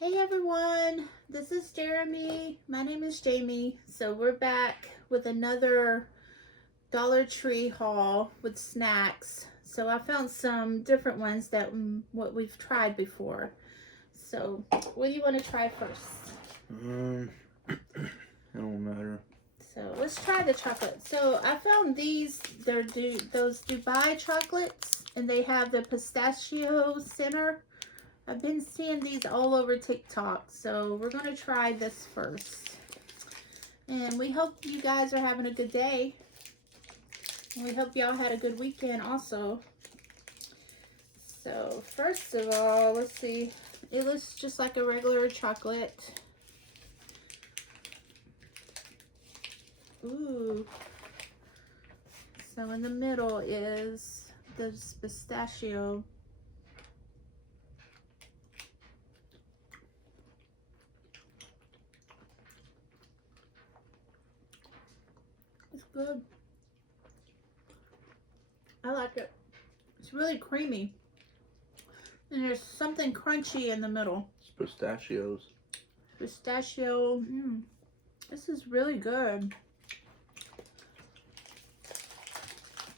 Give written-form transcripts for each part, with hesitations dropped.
Hey everyone, this is Jeremy. My name is Jamie. So we're back with another Dollar Tree haul with snacks. So I found some different ones that what we've tried before. So what do you want to try first? It don't matter. So let's try the chocolate. So I found these. They're those Dubai chocolates, and they have the pistachio center. I've been seeing these all over TikTok, so we're going to try this first. And we hope you guys are having a good day. And we hope y'all had a good weekend also. So first of all, let's see. It looks just like a regular chocolate. Ooh. So in the middle is the pistachio. It's good. I like it. It's really creamy. And there's something crunchy in the middle. It's pistachios. Pistachio. This is really good.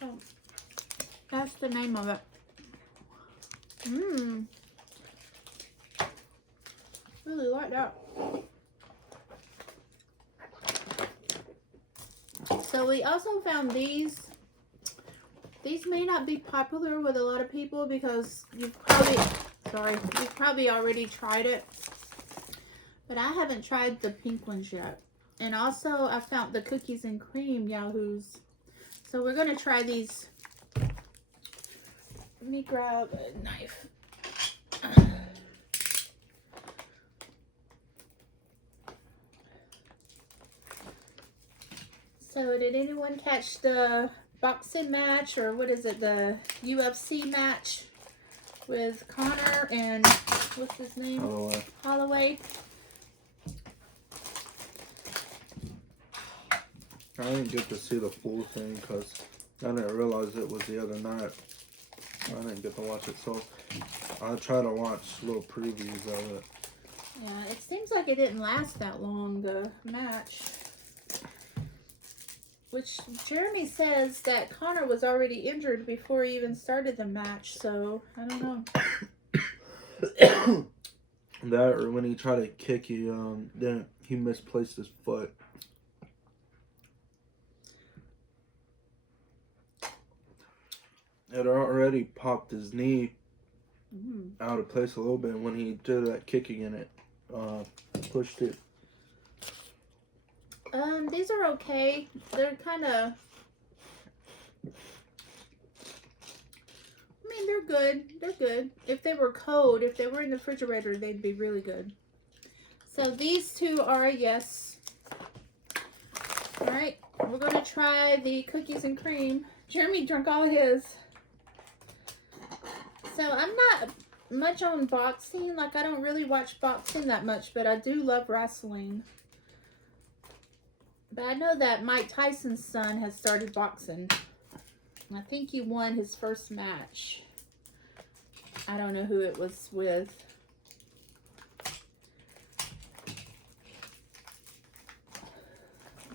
Oh, that's the name of it. Really like that. So we also found these. These may not be popular with a lot of people because you've probably already tried it. But I haven't tried the pink ones yet. And also I found the cookies and cream Yahoos. So we're gonna try these. Let me grab a knife. So did anyone catch the boxing match, or what is it, the UFC match with Conor and what's his name? Holloway. I didn't get to see the full thing because I didn't realize it was the other night. I didn't get to watch it, so I try to watch little previews of it. Yeah, it seems like it didn't last that long, the match. Which Jeremy says that Conor was already injured before he even started the match, so I don't know. That or when he tried to kick, he misplaced his foot. It already popped his knee out of place a little bit when he did that kicking and it pushed it. These are okay. They're kind of, I mean, they're good. They're good. If they were cold, if they were in the refrigerator, they'd be really good. So these two are a yes. All right, we're going to try the cookies and cream. Jeremy drank all of his. So I'm not much on boxing. Like, I don't really watch boxing that much, but I do love wrestling. But I know that Mike Tyson's son has started boxing. I think he won his first match. I don't know who it was with.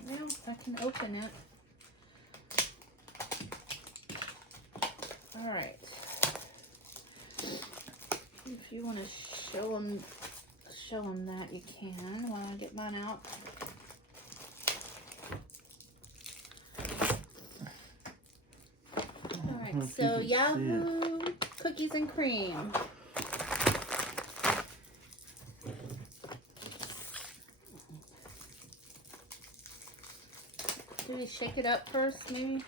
Well, I can open it. All right. If you want to show them that, you can while I get mine out. All right, so Yahoo cookies and cream. Do we shake it up first, maybe?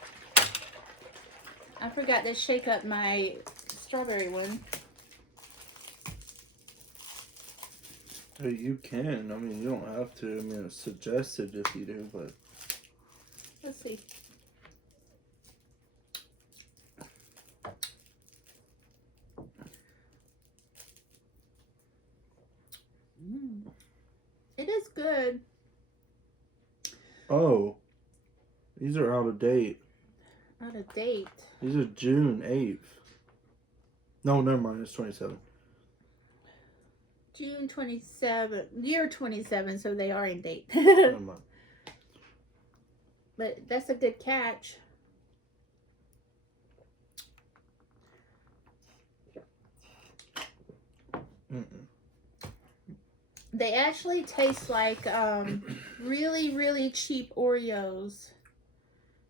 I forgot to shake up my strawberry one. Hey, you can. I mean, you don't have to. I mean, it's suggested if you do, but... Let's see. It is good. Oh. These are out of date. Out of date. These are June 8th. No, never mind. It's 27. June 27, year 27, so they are in date. Never mind. But that's a good catch. They actually taste like really, really cheap Oreos.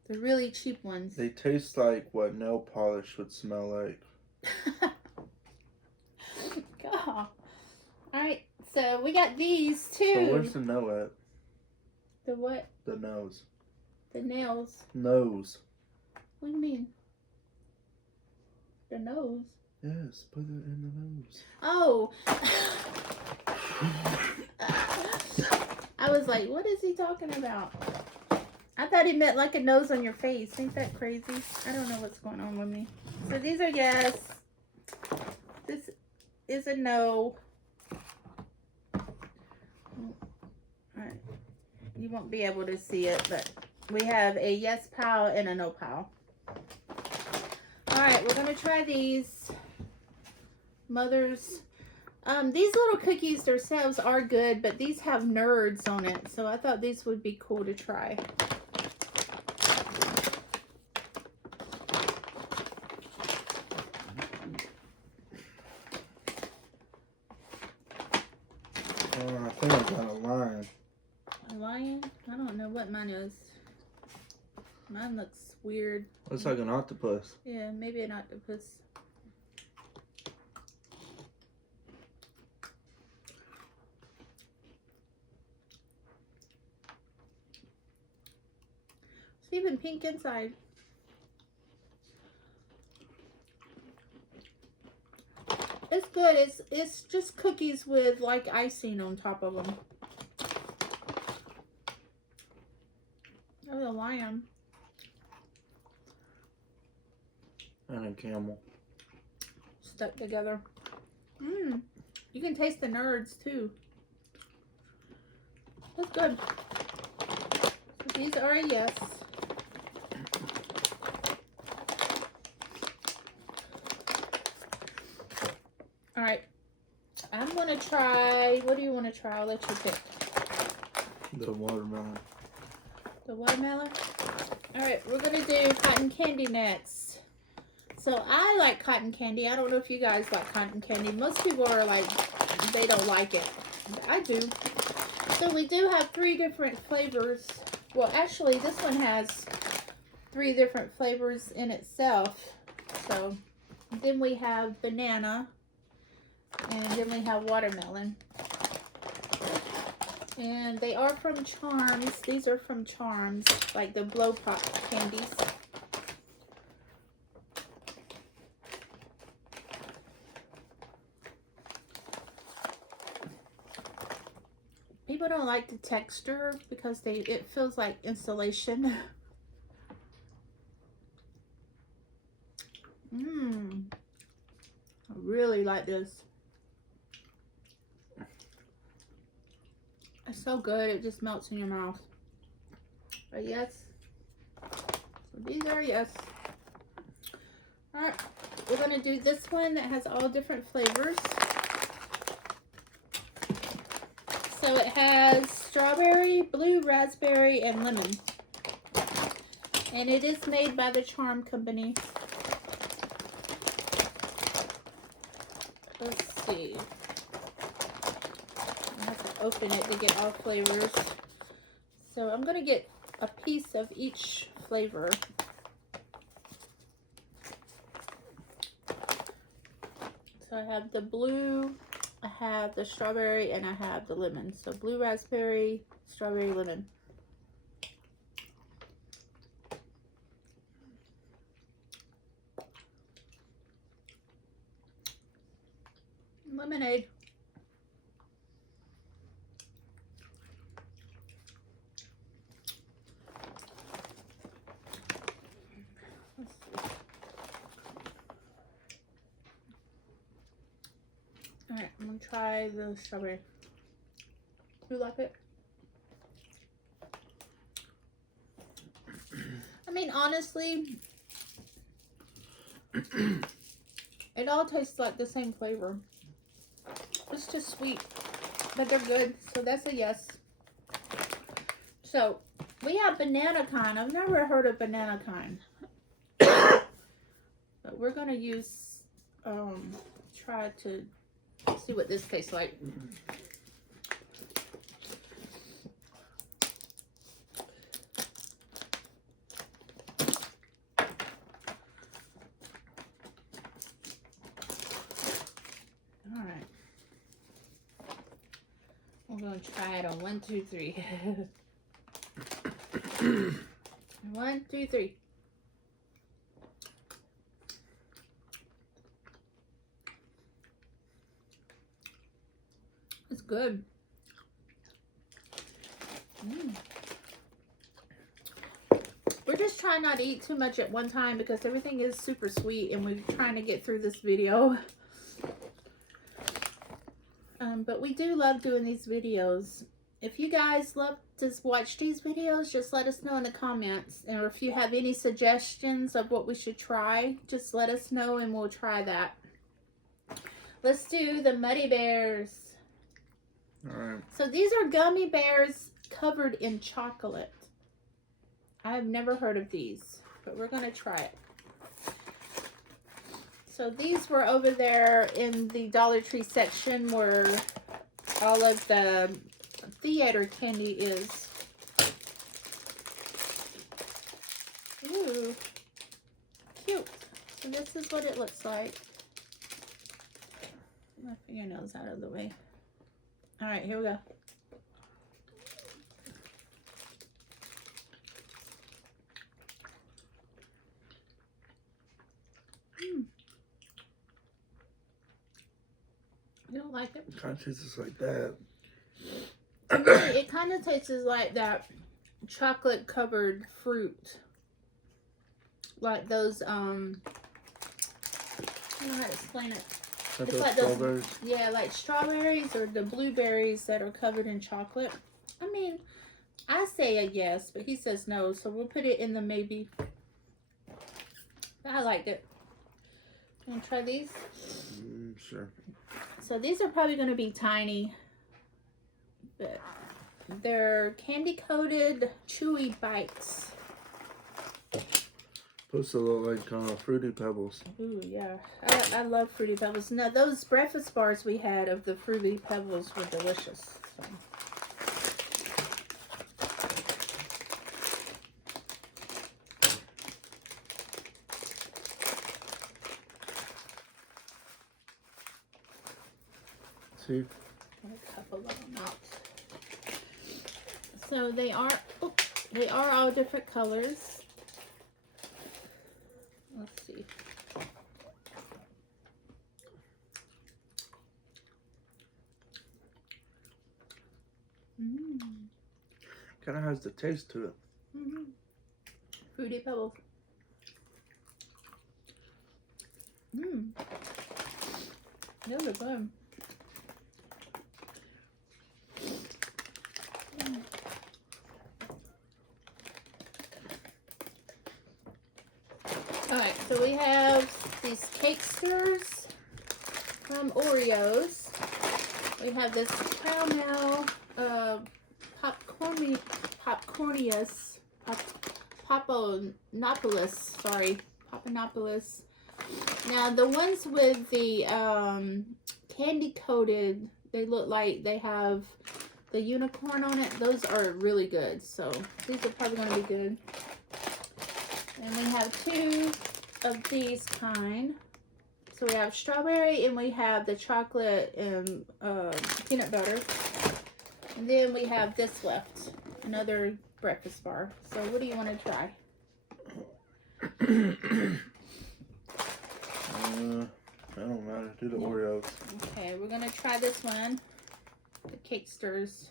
The really cheap ones. They taste like what nail polish would smell like. God. Alright, so we got these too. So where's the nail at? The what? The nose. The nails. Nose. What do you mean? The nose? Yes, put it in the nose. Oh. I was like, what is he talking about? I thought he meant like a nose on your face. Ain't that crazy? I don't know what's going on with me. So these are yes. This is a no. Alright. You won't be able to see it, but we have a yes pal and a no pal. Alright, we're going to try these Mother's. These little cookies themselves are good, but these have nerds on it, so I thought these would be cool to try. I think I got a lion. A lion? I don't know what mine is. Mine looks weird. Looks like an octopus. Yeah, maybe an octopus. It's even pink inside. It's good. It's just cookies with like icing on top of them. Oh, the lion. And a camel. Stuck together. Mmm. You can taste the nerds too. That's good. So these are a yes. Alright. I'm gonna try, what do you want to try? I'll let you pick. The watermelon. The watermelon? Alright, we're gonna do cotton candy next. So I like cotton candy. I don't know if you guys like cotton candy. Most people are like, they don't like it. I do. So we do have 3 different flavors. Well, actually, this one has 3 different flavors in itself. So then we have banana. And then we have watermelon. And they are from Charms. These are from Charms, like the blow pop candies. People don't like the texture because it feels like insulation. Mmm. I really like this. It's so good, it just melts in your mouth. But yes, so these are yes. Alright, we're going to do this one that has all different flavors. So it has strawberry, blue raspberry, and lemon. And it is made by the Charm Company. Let's see. I have to open it to get all flavors. So I'm going to get a piece of each flavor. So I have the blue, I have the strawberry, and I have the lemon. So blue raspberry, strawberry, lemon. Lemonade. Alright, I'm gonna try the strawberry. You like it? I mean, honestly, it all tastes like the same flavor. It's just sweet, but they're good. So that's a yes. So we have banana kind. I've never heard of banana kind. But we're gonna use try to see what this tastes like. All right, we're gonna try it on 1, 2, 3. 1, 2, 3. It's good. We're just trying not to eat too much at one time because everything is super sweet and we're trying to get through this video. But we do love doing these videos. If you guys love to watch these videos, just let us know in the comments. Or if you have any suggestions of what we should try, just let us know and we'll try that. Let's do the Muddy Bears. Alright. So these are gummy bears covered in chocolate. I've never heard of these, but we're going to try it. So these were over there in the Dollar Tree section where all of the theater candy is. Ooh, cute. So this is what it looks like. Get my fingernails out of the way. All right, here we go. You don't like it? It kind of tastes like that. To me, it kind of tastes like that chocolate covered fruit. Like those, I don't know how to explain it. Like It's those like those, strawberries. yeah, like strawberries or the blueberries that are covered in chocolate. I mean, I say a yes, but he says no, so we'll put it in the maybe. But I liked it. You want to try these? Sure. So these are probably going to be tiny, but they're candy coated chewy bites. Supposed to look like Fruity Pebbles. Ooh, yeah. I love Fruity Pebbles. Now, those breakfast bars we had of the Fruity Pebbles were delicious. So. See? A couple of them out. So they are all different colors. Let's see. Kind of has the taste to it. Fruity Pebbles. Those are good. Alright, so we have these Cakesters from Oreos. We have this caramel Papanopoulos. Now the ones with the candy coated, they look like they have the unicorn on it. Those are really good. So these are probably going to be good. And we have two of these kind. So we have strawberry and we have the chocolate and peanut butter. And then we have this left, another breakfast bar. So what do you want to try? I don't matter. Do the Oreos. Okay, we're gonna try this one, the Cakesters.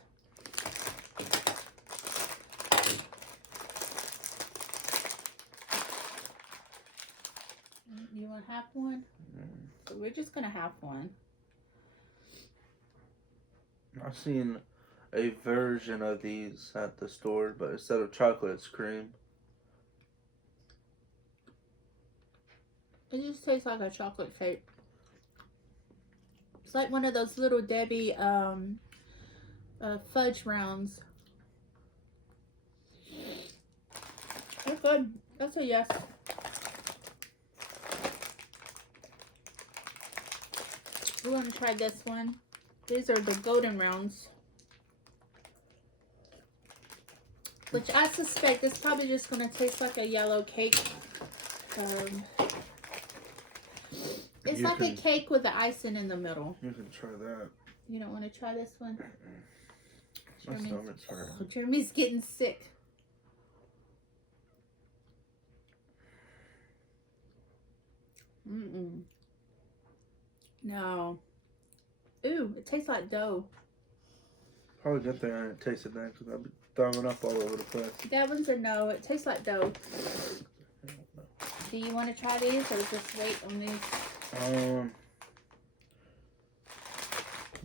You want half one? So we're just gonna have one. I've seen a version of these at the store, but instead of chocolate, it's cream. It just tastes like a chocolate cake. It's like one of those little Debbie fudge rounds. They're good. That's a yes. We're going to try this one. These are the golden rounds. Which I suspect is probably just going to taste like a yellow cake. It's like a cake with the icing in the middle. You can try that. You don't want to try this one? My stomach's hurt. Oh, Jeremy's getting sick. No. Ooh, it tastes like dough. Probably a good thing I didn't taste it then because I've been throwing up all over the place. That one's a no. It tastes like dough. Do you want to try these or just wait on these?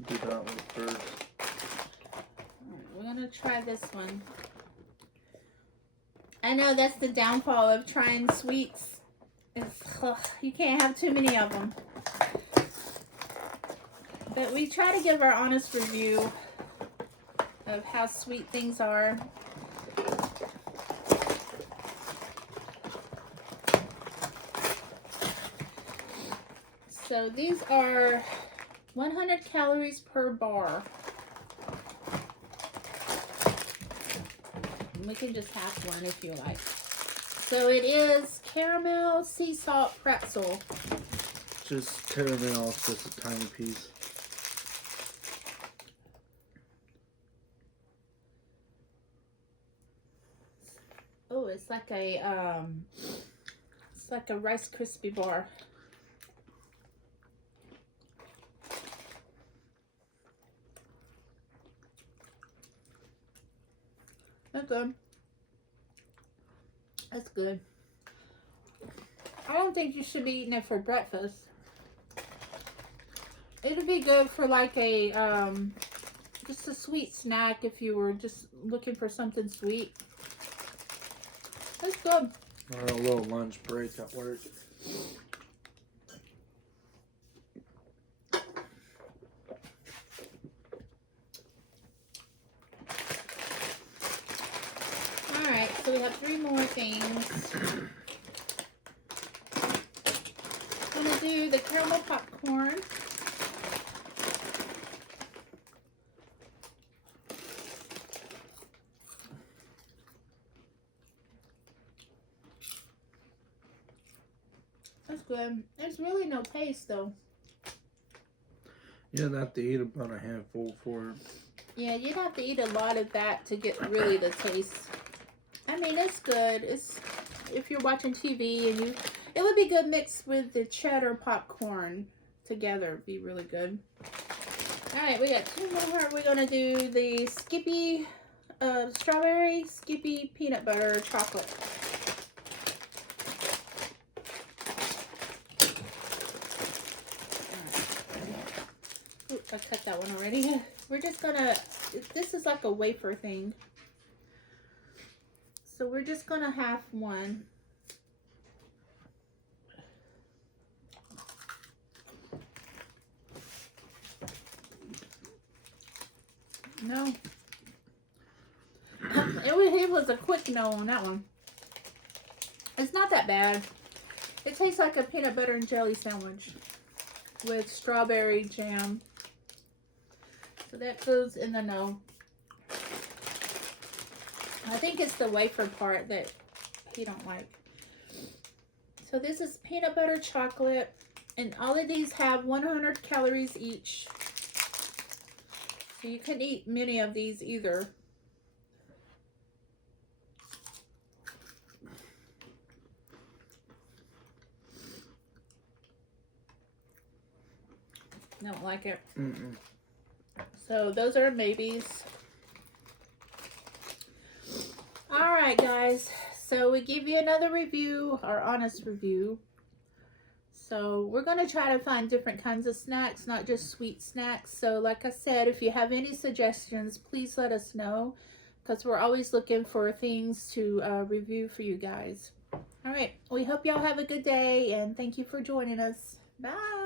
Do that one first. Alright, we're gonna try this one. I know that's the downfall of trying sweets. You can't have too many of them. But we try to give our honest review of how sweet things are. So these are 100 calories per bar. We can just have one if you like. So it is caramel sea salt pretzel. Just caramel, just a tiny piece. Oh, it's like a Rice Krispie bar. That's good. That's good. I don't think you should be eating it for breakfast. It'll be good for like a just a sweet snack if you were just looking for something sweet. That's good. Or a little lunch break at work. Alright, so we have 3 more things. I'm going to do the caramel popcorn. That's good. There's really no paste though. You'd have to eat about a handful for it. Yeah, you'd have to eat a lot of that to get really the taste. I mean, it's good. It's if you're watching TV and it would be good mixed with the cheddar popcorn together. It'd be really good. All right, we got 2 more. We're gonna do the Skippy strawberry Skippy peanut butter chocolate. Ooh, I cut that one already. We're just gonna, this is like a wafer thing. So we're just gonna have one. No. It was a quick no on that one. It's not that bad. It tastes like a peanut butter and jelly sandwich with strawberry jam. So that goes in the no. I think it's the wafer part that he don't like. So this is peanut butter chocolate. And all of these have 100 calories each. So you can eat many of these either. Don't like it. So those are maybes. Alright guys, so we give you another review, our honest review. So we're going to try to find different kinds of snacks, not just sweet snacks. So like I said, if you have any suggestions, please let us know. Because we're always looking for things to review for you guys. Alright, we hope y'all have a good day and thank you for joining us. Bye!